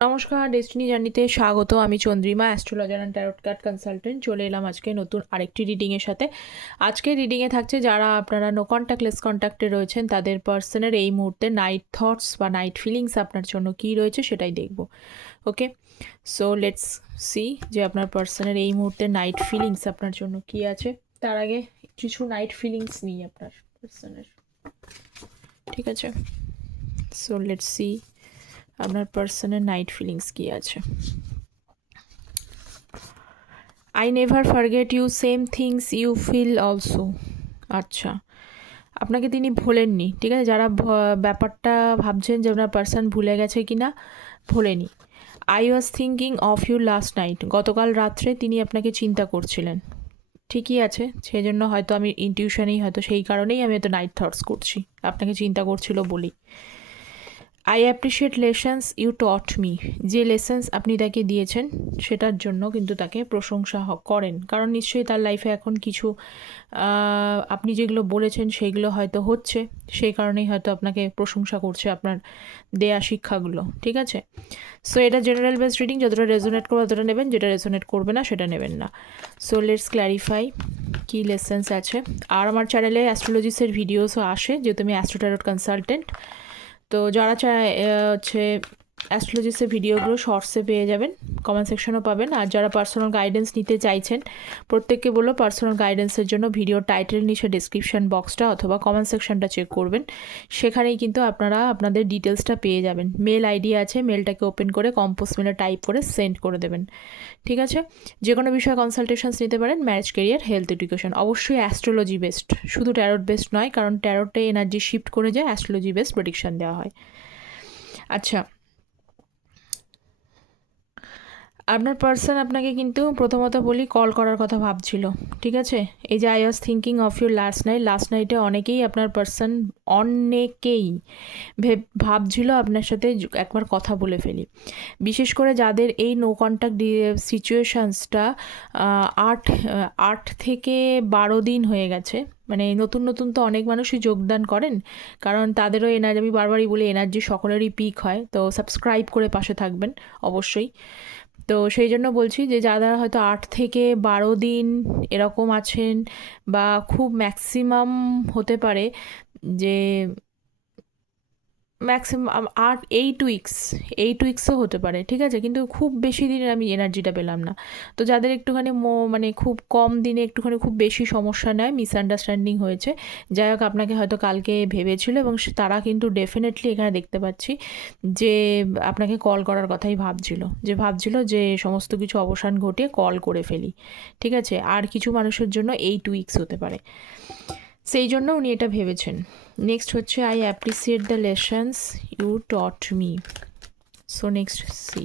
নমস্কার, ডেস্টিনি জার্নিতে স্বাগত। আমি Chandrima, astrologer and tarot card consultant. চলে এলাম আজকে নতুন আরেকটি রিডিংয়ের সাথে। আজকে রিডিংয়ে থাকছে যারা আপনারা নো কন্ট্যাক্ট লেস কন্ট্যাক্টে রয়েছেন তাদের পার্সনের এই মুহূর্তে নাইট থটস বা নাইট ফিলিংস আপনার জন্য কী রয়েছে সেটাই দেখব। ওকে, সো লেটস সি যে আপনার পার্সনের এই মুহূর্তে নাইট ফিলিংস আপনার জন্য কী আছে। তার আগে কিছু নাইট ফিলিংস নিই আপনার পার্সনের, ঠিক আছে? সো লেটস সি আপনার পার্সনের নাইট ফিলিংস কী আছে। I never forget you, same things you feel also. আচ্ছা, আপনাকে তিনি ভোলেননি, ঠিক আছে? যারা ব্যাপারটা ভাবছেন যে আপনার পার্সন ভুলে গেছে কি না, ভোলেনি। I was thinking of you last night, গতকাল রাত্রে তিনি আপনাকে চিন্তা করছিলেন। ঠিকই আছে, সেই জন্য হয়তো আমি ইনটিউশনেই হয়তো সেই কারণেই আমি হয়তো নাইট থটস করছি, আপনাকে চিন্তা করছিল বলি। I appreciate lessons you taught me, যে লেসন্স আপনি তাকে দিয়েছেন সেটার জন্য কিন্তু তাকে প্রশংসা করেন, কারণ নিশ্চয়ই তার লাইফে এখন কিছু আপনি যেগুলো বলেছেন সেইগুলো হয়তো হচ্ছে, সেই কারণেই হয়তো আপনাকে প্রশংসা করছে আপনার দেয়া শিক্ষাগুলো, ঠিক আছে? সো এটা জেনারেল বেসড রিডিং, যতটা রেজোনেট করবে ততটা নেবেন, যেটা রেজোনেট করবে না সেটা নেবেন না। সো লেটস ক্ল্যারিফাই কী লেসন্স আছে। আর আমার চ্যানেলে অ্যাস্ট্রোলজিসের ভিডিওসও আসে, যেহেতু আমি অ্যাস্ট্রো ট্যারট কনসালটেন্ট। তো যারা চায় হচ্ছে অ্যাস্ট্রোলজিসের ভিডিওগুলো শর্টসে পেয়ে যাবেন, কমেন্ট সেকশনও পাবেন। আর যারা পার্সোনাল গাইডেন্স নিতে চাইছেন প্রত্যেককে বলবো পার্সোনাল গাইডেন্সের জন্য ভিডিও টাইটেল নিচে ডিসক্রিপশান বক্সটা অথবা কমেন্ট সেকশনটা চেক করবেন, সেখানেই কিন্তু আপনারা আপনাদের ডিটেলসটা পেয়ে যাবেন। মেল আইডি আছে, মেলটাকে ওপেন করে কম্পোজ মেলে টাইপ করে সেন্ড করে দেবেন, ঠিক আছে? যে কোনো বিষয়ে কনসালটেশনস নিতে পারেন, ম্যারেজ, কেরিয়ার, হেলথ, এডুকেশন। অবশ্যই অ্যাস্ট্রোলজি বেসড, শুধু ট্যারট বেসড নয়, কারণ ট্যারটে এনার্জি শিফট করে যায়, অ্যাস্ট্রোলজি বেসড প্রেডিকশন দেওয়া হয়। আচ্ছা, আপনার পার্সন আপনাকে কিন্তু প্রথমত বলি কল করার কথা ভাবছিল, ঠিক আছে? এই যে I was thinking of you last নাইটে অনেকেই আপনার পার্সন অনেকেই ভাবছিল আপনার সাথে একবার কথা বলে ফেলি। বিশেষ করে যাদের এই নো কন্ট্যাক্ট সিচুয়েশানসটা 8 থেকে 12 দিন হয়ে গেছে, মানে নতুন নতুন তো অনেক মানুষই যোগদান করেন, কারণ তাদেরও এনার্জি, আমি বারবারই বলি এনার্জি সকলেরই পিক হয়, তো সাবস্ক্রাইব করে পাশে থাকবেন অবশ্যই। তো সেই জন্য বলছি যে যারা হয়তো 8 থেকে 12 দিন এরকম আছেন, বা খুব ম্যাক্সিমাম হতে পারে যে ম্যাক্সিমাম 8 উইক্সও হতে পারে, ঠিক আছে? কিন্তু খুব বেশি দিনের আমি এনার্জিটা পেলাম না। তো যাদের একটুখানি মানে খুব কম দিনে একটুখানি খুব বেশি সমস্যা নেয়, মিসআন্ডারস্ট্যান্ডিং হয়েছে, যাই হোক আপনাকে হয়তো কালকে ভেবেছিল, এবং তারা কিন্তু ডেফিনেটলি এখানে দেখতে পাচ্ছি যে আপনাকে কল করার কথাই ভাবছিল যে সমস্ত কিছু অবসান ঘটিয়ে কল করে ফেলি, ঠিক আছে? আর কিছু মানুষের জন্য 8 উইক্স হতে পারে, সেই জন্য উনি এটা ভেবেছেন। নেক্সট হচ্ছে I appreciate the lessons you taught me. So next see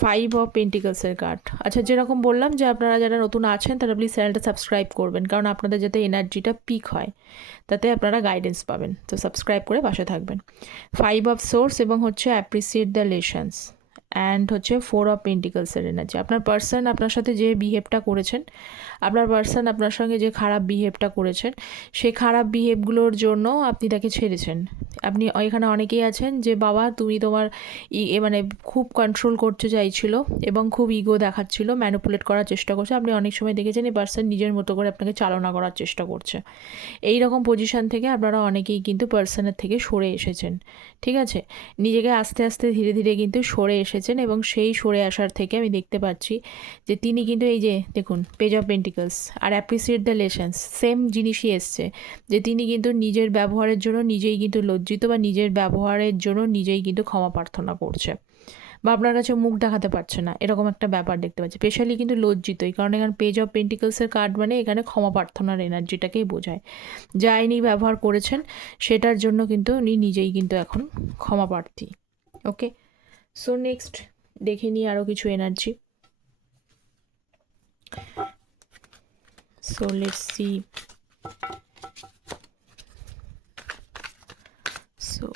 5 of পেন্টিকলসের কার্ড। আচ্ছা, যেরকম বললাম যে আপনারা যারা নতুন আছেন তারা প্লিজ চ্যানেলটা সাবস্ক্রাইব করবেন, কারণ আপনাদের যাতে এনার্জিটা পিক হয়, তাতে আপনারা গাইডেন্স পাবেন, তো সাবস্ক্রাইব করে পাশে থাকবেন। 5 অফ সোর্স এবং হচ্ছে অ্যাপ্রিসিয়েট দ্য লেসন্স, অ্যান্ড হচ্ছে 4 অফ পেন্টিকলসের এনার্জি। আপনার পার্সন আপনার সাথে যে বিহেভটা করেছেন, আপনার পার্সন আপনার সঙ্গে যে খারাপ বিহেভটা করেছেন, সেই খারাপ বিহেভগুলোর জন্য আপনি তাকে ছেড়েছেন। আপনি এখানে অনেকেই আছেন যে বাবা তুমি তোমার মানে খুব কন্ট্রোল করতে চাইছিল এবং খুব ইগো দেখাচ্ছিল, ম্যানিপুলেট করার চেষ্টা করছে। আপনি অনেক সময় দেখেছেন এই পার্সন নিজের মতো করে আপনাকে চালনা করার চেষ্টা করছে। এই রকম পজিশান থেকে আপনারা অনেকেই কিন্তু পার্সনের থেকে সরে এসেছেন, ঠিক আছে? নিজেকে আস্তে আস্তে ধীরে ধীরে কিন্তু সরে এসেছেন, এবং সেই সরে আসার থেকে আমি দেখতে পাচ্ছি যে তিনি কিন্তু এই যে দেখুন পেজ অফ পেন্টিকলস আর অ্যাপ্রিসিয়েট দ্য লেসন্স, সেম জিনিসই এসছে, যে তিনি কিন্তু নিজের ব্যবহারের জন্য নিজেই কিন্তু লজ্জিত, বা নিজের ব্যবহারের জন্য নিজেই কিন্তু ক্ষমা প্রার্থনা করছে, বা আপনার কাছে মুখ দেখাতে পারছে না, এরকম একটা ব্যাপার দেখতে পাচ্ছি। স্পেশালি কিন্তু লজ্জিতই, কারণ এখানে পেজ অফ পেন্টিকলসের কার্ড মানে এখানে ক্ষমা প্রার্থনার এনার্জিটাকেই বোঝায়। যা ইনি ব্যবহার করেছেন সেটার জন্য কিন্তু উনি নিজেই কিন্তু এখন ক্ষমা প্রার্থী। ওকে, সো নেক্সট দেখে নিই আরও কিছু energy. So let's C. So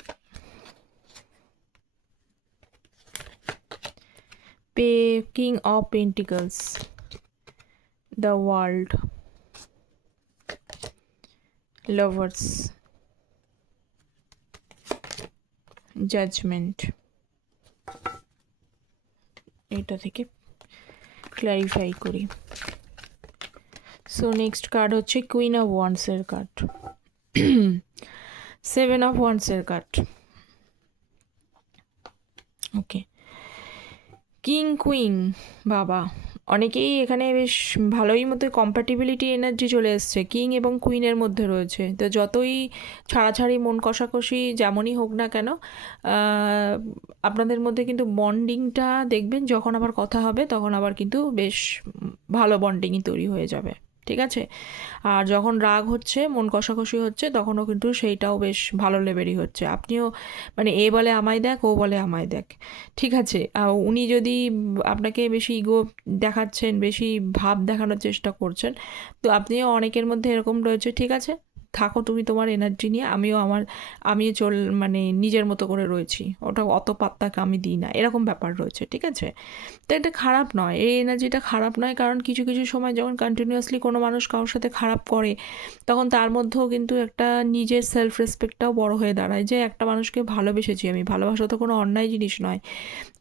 King of Pentacles, the World, Lovers, Judgment, এটা থেকে ক্ল্যারিফাই করি। সো নেক্সট কার্ড হচ্ছে কুইন অফ ওয়ান্সের কার্ড, 7 অফ ওয়ান্সের কার্ড। ওকে, কিং কুইন, বাবা, অনেকেই এখানে বেশ ভালোই মতো কম্প্যাটিবিলিটি এনার্জি চলে এসছে কিং এবং কুইনের মধ্যে রয়েছে। তো যতই ছাড়াছাড়ি মন কষাকষি যেমনই হোক না কেন, আপনাদের মধ্যে কিন্তু বন্ডিংটা দেখবেন যখন আবার কথা হবে তখন আবার কিন্তু বেশ ভালো বন্ডিংই তৈরি হয়ে যাবে, ঠিক আছে। আর যখন রাগ হচ্ছে, মন কষাকষি হচ্ছে, তখনও কিন্তু সেইটাও বেশ ভালো লেভেলই হচ্ছে। আপনিও মানে এ বলে আমায় দেখ, ও বলে আমায় দেখ, ঠিক আছে। উনি যদি আপনাকে বেশি ইগো দেখাচ্ছেন, বেশি ভাব দেখানোর চেষ্টা করছেন, তো আপনিও অনেকের মধ্যে এরকম রয়েছে, ঠিক আছে থাকো তুমি তোমার এনার্জি নিয়ে, আমিও মানে নিজের মতো করে রয়েছি, ওটা অত পাত্তাকে আমি দিই না, এরকম ব্যাপার রয়েছে, ঠিক আছে। তো এটা খারাপ নয়, এই এনার্জিটা খারাপ নয়, কারণ কিছু কিছু সময় যখন কন্টিনিউয়াসলি কোনো মানুষ কারোর সাথে খারাপ করে, তখন তার মধ্যেও কিন্তু একটা নিজের সেলফ রেসপেক্টটাও বড় হয়ে দাঁড়ায়, যে একটা মানুষকে ভালোবেসেছি আমি, ভালোবাসা তো কোনো অন্যায় জিনিস নয়,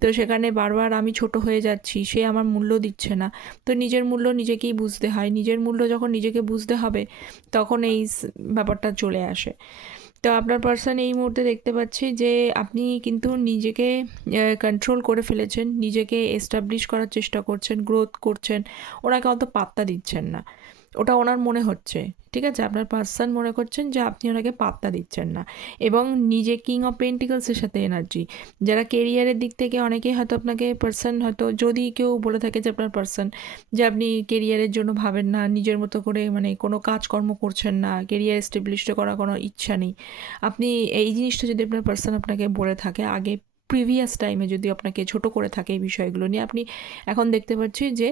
তো সেখানে বারবার আমি ছোট হয়ে যাচ্ছি, সে আমার মূল্য দিচ্ছে না, তো নিজের মূল্য নিজেকেই বুঝতে হয়, নিজের মূল্য যখন নিজেকে বুঝতে হবে তখন এই ব্যাপারটা চলে আসে। তো আপনার পার্সন এই মুহূর্তে দেখতে পাচ্ছি যে আপনি কিন্তু নিজেকে কন্ট্রোল করে ফেলেছেন, নিজেকে এস্টাবলিশ করার চেষ্টা করছেন, গ্রোথ করছেন, ওনাকে অত পাত্তা দিচ্ছেন না, ওটা ওনার মনে হচ্ছে, ঠিক আছে। আপনার পার্সন মনে করছেন যে আপনি ওনাকে পাত্তা দিচ্ছেন না, এবং নিজে কিং অফ পেন্টিকলসের সাথে এনার্জি, যারা কেরিয়ারের দিক থেকে অনেকেই হয়তো আপনাকে পার্সন, হয়তো যদি কেউ বলে থাকে যে আপনার পার্সন যে আপনি কেরিয়ারের জন্য ভাবেন না, নিজের মতো করে মানে কোনো কাজকর্ম করছেন না, কেরিয়ার এস্টাবলিশ করার কোনো ইচ্ছা নেই, আপনি এই জিনিসটা যদি আপনার পার্সন আপনাকে বলে থাকে আগে, প্রিভিয়াস টাইমে যদি আপনাকে ছোট করে থাকে এই বিষয়গুলো নিয়ে, আপনি এখন দেখতে পাচ্ছি যে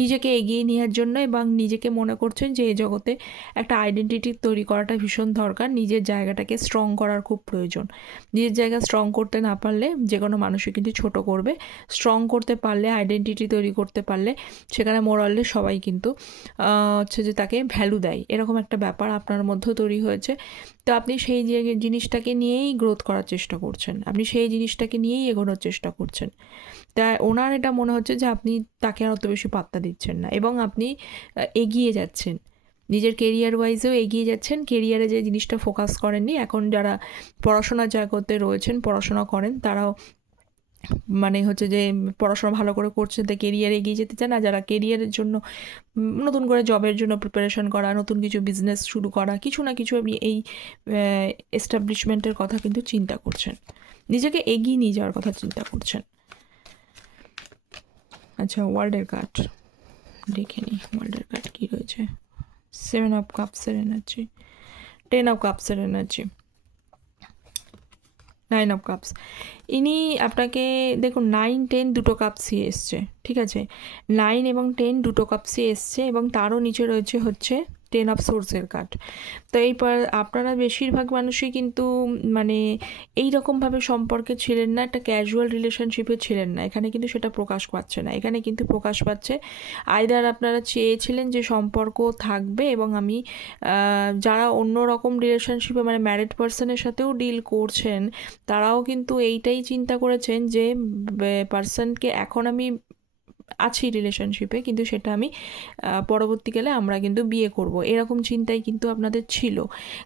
নিজেকে এগিয়ে নেওয়ার জন্য এবং নিজেকে মনে করছেন যে এই জগতে একটা আইডেন্টিটি তৈরি করাটা ভীষণ দরকার, নিজের জায়গাটাকে স্ট্রং করার খুব প্রয়োজন। নিজের জায়গা স্ট্রং করতে না পারলে যে কোনো মানুষই কিন্তু ছোট করবে, স্ট্রং করতে পারলে, আইডেন্টিটি তৈরি করতে পারলে সেখানে মোরালে সবাই কিন্তু হচ্ছে যে তাকে ভ্যালু দেয়, এরকম একটা ব্যাপার আপনার মধ্যেও তৈরি হয়েছে। তো আপনি সেই জিনিসটাকে নিয়েই গ্রোথ করার চেষ্টা করছেন, আপনি সেই জিনিসটাকে নিয়েই এগোনোর চেষ্টা করছেন। তাই ওনার এটা মনে হচ্ছে যে আপনি তাকে আর অত বেশি পাত্তা দিচ্ছেন না, এবং আপনি এগিয়ে যাচ্ছেন, নিজের কেরিয়ার ওয়াইজেও এগিয়ে যাচ্ছেন। কেরিয়ারে যে জিনিসটা ফোকাস করেননি, এখন যারা পড়াশোনার জগতে রয়েছেন, পড়াশোনা করেন, তারাও মানে হচ্ছে যে পড়াশোনা ভালো করে করছেন, তাই কেরিয়ারে এগিয়ে যেতে চান। আর যারা কেরিয়ারের জন্য নতুন করে জবের জন্য প্রিপারেশন করা, নতুন কিছু বিজনেস শুরু করা, কিছু না কিছু আপনি এই এস্টাবলিশমেন্টের কথা কিন্তু চিন্তা করছেন, নিজেকে এগিয়ে নিয়ে যাওয়ার কথা চিন্তা করছেন। আচ্ছা, ওয়ার্ল্ডের কার্ড দেখে নিই, ওয়ার্ল্ডের কার্ড কী রয়েছে। 7 অফ কাপসের এনার্জি, 10 অফ কাপসের এনার্জি, 9 অফ কাপস। ইনি আপনাকে দেখুন 9, 10 দুটো কাপসই এসছে, ঠিক আছে, 9 এবং 10 দুটো কাপসই এসছে, এবং তারও নিচে রয়েছে হচ্ছে 10 অফ সোর্সের কার্ড। তো আপনারা বেশিরভাগ মানুষই কিন্তু মানে এই রকমভাবে সম্পর্কে ছিলেন না, একটা ক্যাজুয়াল রিলেশনশিপে ছিলেন না, এখানে কিন্তু সেটা প্রকাশ পাচ্ছে না, এখানে কিন্তু প্রকাশ পাচ্ছে আইদার আপনারা চেয়েছিলেন যে সম্পর্ক থাকবে, এবং আমি যারা অন্য রকম রিলেশনশিপে মানে ম্যারিড পার্সনের সাথেও ডিল করছেন, তারাও কিন্তু এইটাই চিন্তা করেছেন যে পার্সনকে এখন আমি আছি রিলেশনশিপে, কিন্তু সেটা আমি পরবর্তীকালে আমরা কিন্তু বিয়ে করব, এরকম চিন্তাই কিন্তু আপনাদের ছিল।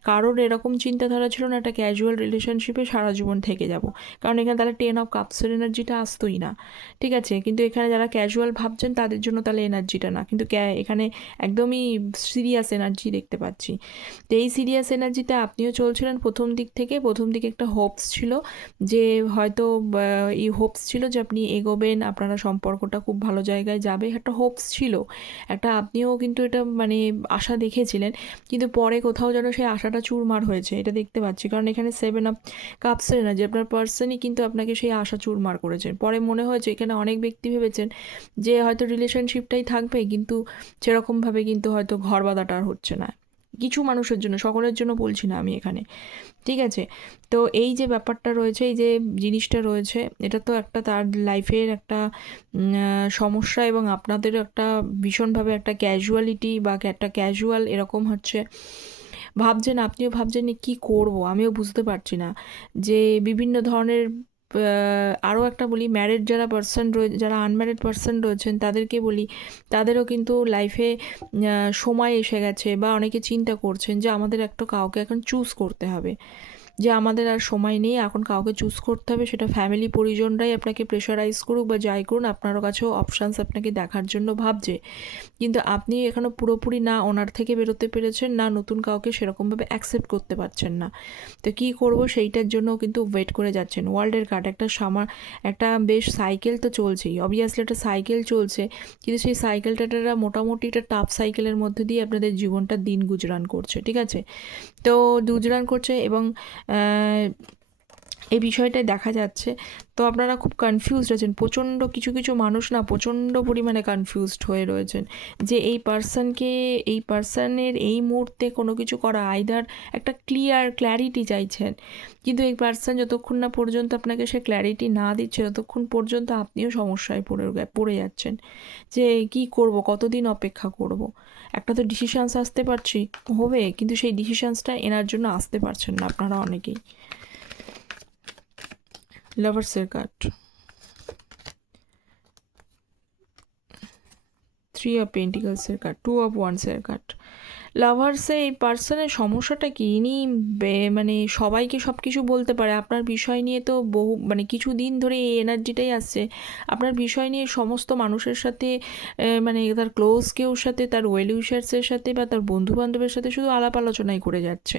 কারোর এরকম চিন্তাধারা ছিল না একটা ক্যাজুয়াল রিলেশনশিপে সারা জীবন থেকে যাব, কারণ এখানে তাহলে 10 অফ কাপসের এনার্জিটা আসতোই না, ঠিক আছে। কিন্তু এখানে যারা ক্যাজুয়াল ভাবছেন তাদের জন্য তাহলে এনার্জিটা না, কিন্তু এখানে একদমই সিরিয়াস এনার্জি দেখতে পাচ্ছি। তো এই সিরিয়াস এনার্জিতে আপনিও চলছিলেন প্রথম দিকে একটা হোপস ছিল যে হয়তো এই হোপস ছিল যে আপনি এগোবেন, আপনারা সম্পর্কটা খুব ভালো জায়গায় যাবে, একটা হোপস ছিল একটা, আপনিও কিন্তু এটা মানে আশা দেখেছিলেন, কিন্তু পরে কোথাও যেন সেই আশাটা চুরমার হয়েছে, এটা দেখতে পাচ্ছি, কারণ এখানে 7 অফ কাপসের এনার্জি, আপনার পার্সনই কিন্তু আপনাকে সেই আশা চুরমার করেছে। পরে মনে হয়েছে, এখানে অনেক ব্যক্তি ভেবেছেন যে হয়তো রিলেশনশিপটাই থাকবে, কিন্তু সেরকমভাবে কিন্তু হয়তো ঘর বাঁধাটা আর হচ্ছে না, কিছু মানুষের জন্য, সকলের জন্য বলছি না আমি এখানে, ঠিক আছে। তো এই যে ব্যাপারটা রয়েছে, এই যে জিনিসটা রয়েছে, এটা তো একটা তার লাইফের একটা সমস্যা, এবং আপনাদেরও একটা ভীষণভাবে একটা ক্যাজুয়ালিটি বা একটা ক্যাজুয়াল এরকম হচ্ছে ভাবছেন, আপনিও ভাবছেন কী করবো, আমিও বুঝতে পারছি না, যে বিভিন্ন ধরনের আরও একটা বলি, ম্যারিড যারা পার্সন রয়েছে, যারা আনম্যারিড পার্সন রয়েছেন তাদেরকে বলি, তাদেরও কিন্তু লাইফে সময় এসে গেছে, বা অনেকে চিন্তা করছেন যে আমাদের একটা কাউকে এখন চুজ করতে হবে, যে আমাদের আর সময় নেই, এখন কাউকে চুজ করতে হবে। সেটা ফ্যামিলি পরিজনরাই আপনাকে প্রেশারাইজ করুক বা যাই করুন, আপনারও কাছেও অপশানস আপনাকে দেখার জন্য ভাবছে, কিন্তু আপনি এখনও পুরোপুরি না ওনার থেকে বেরোতে পেরেছেন, না নতুন কাউকে সেরকমভাবে অ্যাকসেপ্ট করতে পারছেন না। তো কী করব সেইটার জন্য কিন্তু ওয়েট করে যাচ্ছেন। ওয়ার্ল্ডের কার্ড একটা বেশ সাইকেল তো চলছেই, অবভিয়াসলি একটা সাইকেল চলছে, কিন্তু সেই সাইকেলটা মোটামুটি একটা টাফ সাইকেলের মধ্যে দিয়ে আপনাদের জীবনটা দিন গুজরান করছে, ঠিক আছে? তো গুজরান করছে, এবং এই বিষয়টাই দেখা যাচ্ছে। তো আপনারা খুব কনফিউজড আছেন, প্রচণ্ড কিছু কিছু মানুষ না প্রচণ্ড পরিমাণে কনফিউজড হয়ে রয়েছেন যে এই পার্সনের এই মুহূর্তে কোনো কিছু করা, আইদার একটা ক্ল্যারিটি চাইছেন, কিন্তু এই পার্সন যতক্ষণ না পর্যন্ত আপনাকে সে ক্ল্যারিটি না দিচ্ছে ততক্ষণ পর্যন্ত আপনিও সমস্যায় পড়ে যাচ্ছেন যে কি করব, কতদিন অপেক্ষা করব। একটা তো ডিসিশানস আসতে পারছি হবে, কিন্তু সেই ডিসিশানসটা এনার জন্য আসতে পারছেন না আপনারা অনেকেই। লাভার্সের কার্ড, 3 অফ পেন্টিকলসের কার্ড, 2 অফ ওয়ান্সের কার্ড। লাভার্সে এই পার্সনের সমস্যাটা কি, ইনি মানে সবাইকে সব কিছু বলতে পারে আপনার বিষয় নিয়ে, তো মানে কিছু দিন ধরে এই এনার্জিটাই আসছে আপনার বিষয় নিয়ে সমস্ত মানুষের সাথে, মানে তার ক্লোজ কেউর সাথে, তার ওয়েল উইশার্সের সাথে বা তার বন্ধুবান্ধবের সাথে শুধু আলাপ আলোচনাই করে যাচ্ছে।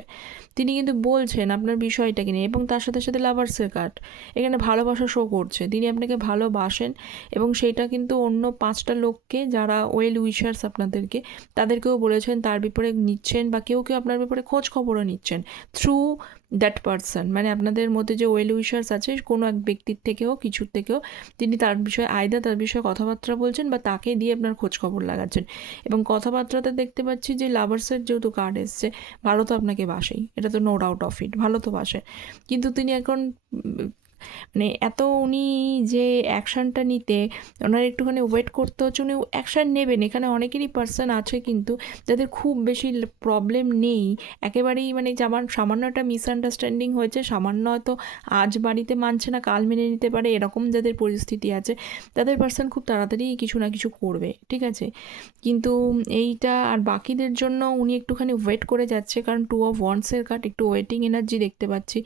তিনি কিন্তু বলছেন আপনার বিষয়টাকে নিয়ে, এবং তার সাথে সাথে লাভার্সের কার্ড এখানে ভালোবাসা শো করছে, তিনি আপনাকে ভালোবাসেন, এবং সেইটা কিন্তু অন্য 5টা লোককে, যারা ওয়েল উইশার্স আপনাদেরকে, তাদেরকেও বলেছেন, তার ব্যাপারে নিচ্ছেন, বা কেউ কেউ আপনার ব্যাপারে খোঁজ খবরও নিচ্ছেন থ্রু দ্যাট পার্সন। মানে আপনাদের মধ্যে যে ওয়েল উইশার্স আছে কোনো এক ব্যক্তির থেকেও কিছুর থেকেও তিনি তার বিষয়ে তার বিষয়ে কথাবার্তা বলছেন, বা তাকে দিয়ে আপনার খোঁজ খবর লাগাচ্ছেন। এবং কথাবার্তাতে দেখতে পাচ্ছি যে লাভার্সের যেহেতু কার্ড এসছে, ভালো তো আপনাকে বাসেই, এটা তো নো ডাউট অফ ইট, ভালো তো বাসে, কিন্তু তিনি এখন মানে এত উনি যে অ্যাকশানটা নিতে ওনার একটুখানি ওয়েট করতে হচ্ছে, উনি অ্যাকশান নেবেন। এখানে অনেকেরই পার্সন আছে কিন্তু যাদের খুব বেশি প্রবলেম নেই, একেবারেই মানে যেমন সামান্য একটা মিসআন্ডারস্ট্যান্ডিং হয়েছে, সামান্য হয়তো আজ বাড়িতে মানছে না, কাল মেনে নিতে পারে, এরকম যাদের পরিস্থিতি আছে, তাদের পার্সন খুব তাড়াতাড়ি কিছু না কিছু করবে, ঠিক আছে? কিন্তু এইটা আর বাকিদের জন্য উনি একটুখানি ওয়েট করে যাচ্ছে, কারণ 2 অফ ওয়ান্ডসের কার্ড, একটু ওয়েটিং এনার্জি দেখতে পাচ্ছি।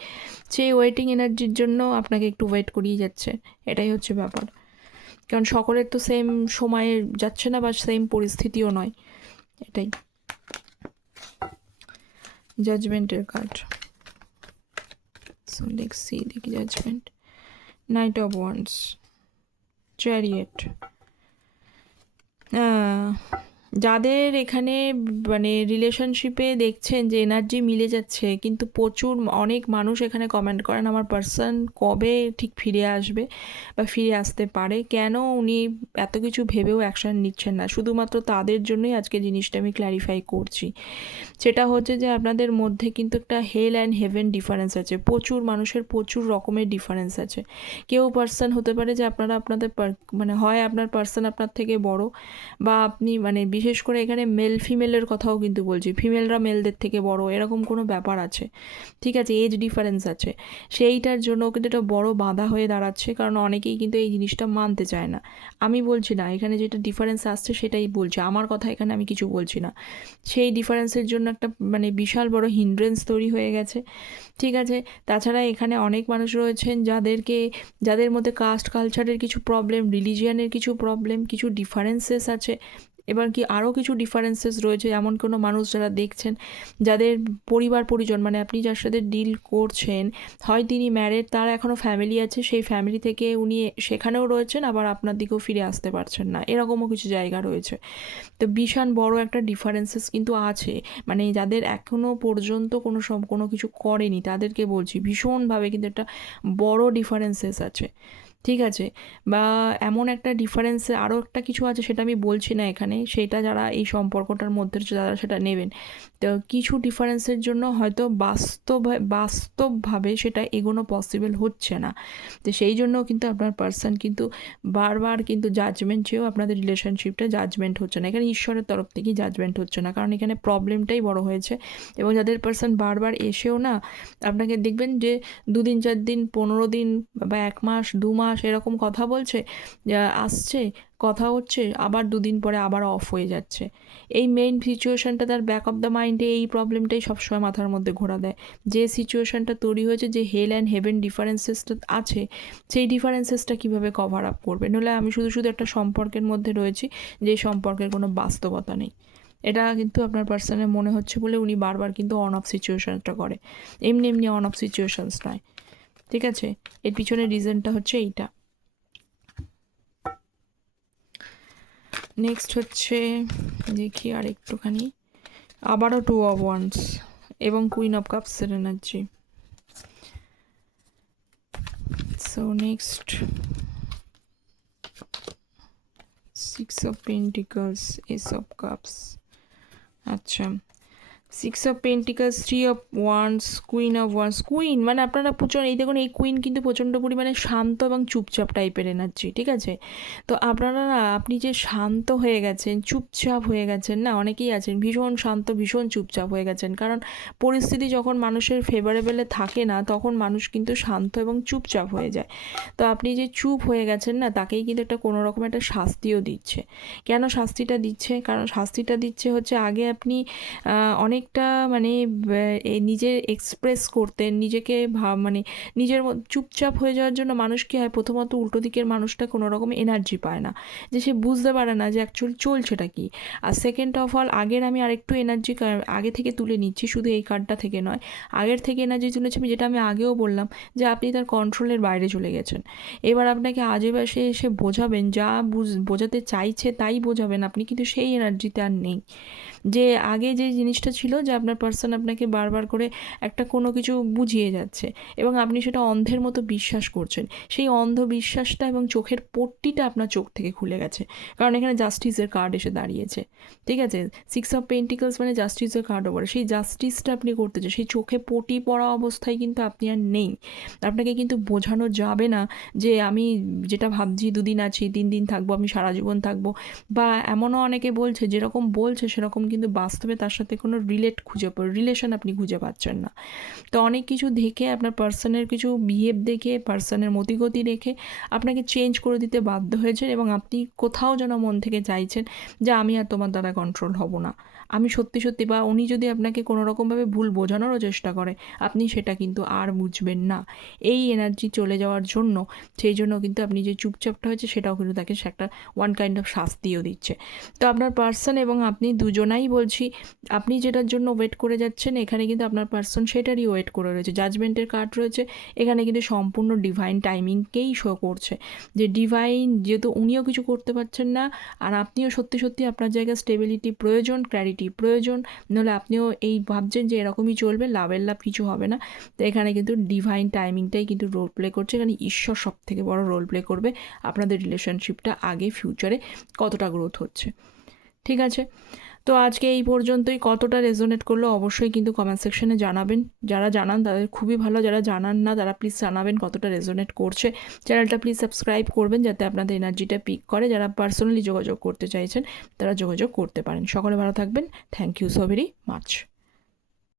সেই ওয়েটিং এনার্জির জন্য আপনাকে একটু ওয়েট করিয়ে যাচ্ছে, এটাই হচ্ছে ব্যাপার। কারণ সকলের তো সেম সময়ে যাচ্ছে না, বা সেম পরিস্থিতিও নয়, এটাই। জাজমেন্টের কার্ড, সো লেটস সি দেখি judgement, knight of wands, chariot. যাদের এখানে মানে রিলেশনশিপে দেখছেন যে এনার্জি মিলে যাচ্ছে, কিন্তু অনেক মানুষ এখানে কমেন্ট করেন আমার পার্সন কবে ঠিক ফিরে আসবে বা ফিরে আসতে পারে, কেন উনি এত কিছু ভেবেও অ্যাকশান নিচ্ছেন না, শুধুমাত্র তাদের জন্যই আজকে জিনিসটা আমি ক্ল্যারিফাই করছি। সেটা হচ্ছে যে আপনাদের মধ্যে কিন্তু একটা হেল অ্যান্ড হেভেন ডিফারেন্স আছে, প্রচুর মানুষের প্রচুর রকমের ডিফারেন্স আছে। কেউ পার্সন হতে পারে যে আপনাদের মানে হয় আপনার পার্সন আপনার থেকে বড়, বা আপনি মানে বিশেষ করে এখানে মেল ফিমেলের কথাও কিন্তু বলছি, ফিমেলরা মেলদের থেকে বড়, এরকম কোনো ব্যাপার আছে, ঠিক আছে? এজ ডিফারেন্স আছে, সেইটার জন্য কিন্তু এটা বড় বাধা হয়ে দাঁড়াচ্ছে, কারণ অনেকেই কিন্তু এই জিনিসটা মানতে চায় না। আমি বলছি না, এখানে যেটা ডিফারেন্স আসছে সেটাই বলছি, আমার কথা এখানে আমি কিছু বলছি না। সেই ডিফারেন্সের জন্য একটা মানে বিশাল বড় হিন্ড্রেন্স তৈরি হয়ে গেছে, ঠিক আছে? তাছাড়া এখানে অনেক মানুষ রয়েছেন যাদের মধ্যে কাস্ট কালচারের কিছু প্রবলেম, রিলিজিয়ানের কিছু প্রবলেম, কিছু ডিফারেন্সেস আছে, এবার কি আরও কিছু ডিফারেন্সেস রয়েছে, এমন কোনো মানুষ যারা দেখছেন যাদের পরিবার পরিজন, মানে আপনি যার সাথে ডিল করছেন, হয় তিনি ম্যারেড, তার এখনও ফ্যামিলি আছে, সেই ফ্যামিলি থেকে উনি সেখানেও রয়েছেন, আবার আপনার দিকেও ফিরে আসতে পারছেন না, এরকমও কিছু জায়গা রয়েছে। তো ভীষণ বড় একটা ডিফারেন্সেস কিন্তু আছে, মানে যাদের এখনও পর্যন্ত কোনো কিছু করেনি তাদেরকে বলছি, ভীষণভাবে কিন্তু একটা বড় ডিফারেন্সেস আছে, ঠিক আছে, বা এমন একটা ডিফারেন্স আরও একটা কিছু আছে, সেটা আমি বলছি না এখানে, সেটা যারা এই সম্পর্কটার মধ্যে যারা সেটা নেবেন, তো কিছু ডিফারেন্সের জন্য হয়তো বাস্তবভাবে সেটা এগোনো পসিবল হচ্ছে না। তো সেই জন্য কিন্তু আপনার পার্সন কিন্তু বারবার কিন্তু জাজমেন্ট চেয়েও আপনাদের রিলেশনশিপটা জাজমেন্ট হচ্ছে না, এখানে ঈশ্বরের তরফ থেকেই জাজমেন্ট হচ্ছে না, কারণ এখানে প্রবলেমটাই বড় হয়েছে। এবং যাদের পার্সন বারবার এসেও না আপনাকে দেখবেন যে 2 দিন 4 দিন 15 দিন বা 1 মাস 2 মাস এরকম কথা বলছে, আসছে, কথা হচ্ছে, আবার 2 দিন পরে আবার অফ হয়ে যাচ্ছে। এই মেইন সিচুয়েশানটা তার ব্যাক অফ দ্য মাইন্ডে এই প্রবলেমটাই সবসময় মাথার মধ্যে ঘোরা দেয়। যে সিচুয়েশানটা তৈরি হয়েছে, যে হেল অ্যান্ড হেভেন ডিফারেন্সেসটা আছে, সেই ডিফারেন্সেসটা কীভাবে কভার আপ করবে? নইলে আমি শুধু শুধু একটা সম্পর্কের মধ্যে রয়েছি, যে সম্পর্কের কোনো বাস্তবতা নেই। এটা কিন্তু আপনার পার্সনের মনে হচ্ছে বলে উনি বারবার কিন্তু অন অফ সিচুয়েশানটা করে, এমনি এমনি অন অফ সিচুয়েশানস নয়। ঠিক আছে, এর পিছনে রিজনটা হচ্ছে এইটা। নেক্সট হচ্ছে দেখি আর একটুখানি, আবারও 2 of Wands এবং কুইন অফ কাপসের energy. So next 6 of Pentacles, Ace of Cups। আচ্ছা, 6 of Pentacles, 3 of Wands, Queen of Wands। Queen মানে আপনারা প্রচুর, এই দেখুন এই কুইন কিন্তু প্রচণ্ড পরিমাণে শান্ত এবং চুপচাপ টাইপের এনার্জি। ঠিক আছে, তো আপনারা না, আপনি যে শান্ত হয়ে গেছেন, চুপচাপ হয়ে গেছেন না, অনেকেই আছেন ভীষণ শান্ত, ভীষণ চুপচাপ হয়ে গেছেন, কারণ পরিস্থিতি যখন মানুষের ফেভারেবলে থাকে না, তখন মানুষ কিন্তু শান্ত এবং চুপচাপ হয়ে যায়। তো আপনি যে চুপ হয়ে গেছেন না, তাকেই কিন্তু একটা কোনো রকম একটা শাস্তিও দিচ্ছে। কেন শাস্তিটা দিচ্ছে? কারণ শাস্তিটা দিচ্ছে হচ্ছে, আগে আপনি অনেকটা মানে নিজের এক্সপ্রেস করতেন নিজেকে, মানে নিজের চুপচাপ হয়ে যাওয়ার জন্য মানুষ কী হয়, প্রথমত উল্টো দিকের মানুষটা কোনো রকম এনার্জি পায় না, যে সে বুঝতে পারে না যে অ্যাকচুয়ালি চলছেটা কি। আর সেকেন্ড অফ অল, আগের আমি আরেকটু এনার্জি আগে থেকে তুলে নিচ্ছি, শুধু এই কার্ডটা থেকে নয়, আগের থেকে এনার্জি তুলেছি আমি, যেটা আমি আগেও বললাম যে আপনি তার কন্ট্রোলের বাইরে চলে গেছেন। এবার আপনাকে আজে বাসে এসে বোঝাবেন, যা বোঝাতে চাইছে তাই বোঝাবেন, আপনি কিন্তু সেই এনার্জিতে আর নেই। যে আগে যে জিনিসটা ছিল, যে আপনার পার্সন আপনাকে বারবার করে একটা কোনো কিছু বুঝিয়ে যাচ্ছে এবং আপনি সেটা অন্ধের মতো বিশ্বাস করছেন, সেই অন্ধ বিশ্বাসটা এবং চোখের পট্টিটা আপনার চোখ থেকে খুলে গেছে, কারণ এখানে জাস্টিসের কার্ড এসে দাঁড়িয়েছে। ঠিক আছে, 6 of Pentacles মানে জাস্টিসের কার্ড ওপরে, সেই জাস্টিসটা আপনি করতে চান, সেই চোখে পটি পড়া অবস্থায় কিন্তু আপনি আর নেই। আপনাকে কিন্তু বোঝানো যাবে না যে আমি যেটা ভাবছি 2 দিন আছি, 3 দিন থাকবো, আমি সারা জীবন থাকবো, বা এমনও অনেকে বলছে, যেরকম বলছে সেরকম কিন্তু বাস্তবে তার সাথে কোনো রিলেশন আপনি খুঁজে পাচ্ছেন না। তো অনেক কিছু দেখে, আপনার পার্সনের কিছু বিহেভ দেখে, পার্সনের মতিগতি দেখে আপনাকে চেঞ্জ করে দিতে বাধ্য হয়েছেন, এবং আপনি কোথাও যেন মন থেকে চাইছেন যে আমি আর তোমার দ্বারা কন্ট্রোল হব না, আমি সত্যি সত্যি, বা উনি যদি আপনাকে কোনো রকমভাবে ভুল বোঝানোরও চেষ্টা করে, আপনি সেটা কিন্তু আর বুঝবেন না। এই এনার্জি চলে যাওয়ার জন্য, সেই জন্য কিন্তু আপনি যে চুপচাপটা হয়েছে, সেটাও কিন্তু তাকে একটা ওয়ান কাইন্ড অফ শাস্তিও দিচ্ছে। তো আপনার পার্সন এবং আপনি দুজনাই বলছি, আপনি যেটার জন্য ওয়েট করে যাচ্ছেন, এখানে কিন্তু আপনার পার্সন সেটারই ওয়েট করে রয়েছে। জাজমেন্টের কার্ড রয়েছে এখানে, কিন্তু সম্পূর্ণ ডিভাইন টাইমিংকেই শো করছে, যে ডিভাইন, যেহেতু উনিও কিছু করতে পারছেন না, আর আপনিও সত্যি সত্যি আপনার জায়গায় স্টেবিলিটি প্রয়োজন, ক্ল্যারিটি প্রয়োজন, নাহলে আপনিও এই ভাবছেন যে এরকমই চলবে, লাভের লাভ কিছু হবে না। তো এখানে কিন্তু ডিভাইন টাইমিংটাই কিন্তু রোল প্লে করছে, এখানে ঈশ্বর সব থেকে বড় রোল প্লে করবে আপনাদের রিলেশনশিপটা আগে ফিউচারে কতটা গ্রোথ হচ্ছে। ঠিক আছে, তো আজকে এই পর্যন্তই। কতটা রেজোনেট করলো অবশ্যই কিন্তু কমেন্ট সেকশনে জানাবেন, যারা জানান তাদের খুবই ভালো, যারা জানান না তারা প্লিজ জানাবেন কতটা রেজোনেট করছে। চ্যানেলটা প্লিজ সাবস্ক্রাইব করবেন, যাতে আপনাদের এনার্জিটা পিক করে। যারা পার্সোনালি যোগাযোগ করতে চাইছেন তারা যোগাযোগ করতে পারেন। সকলে ভালো থাকবেন। Thank you so very much.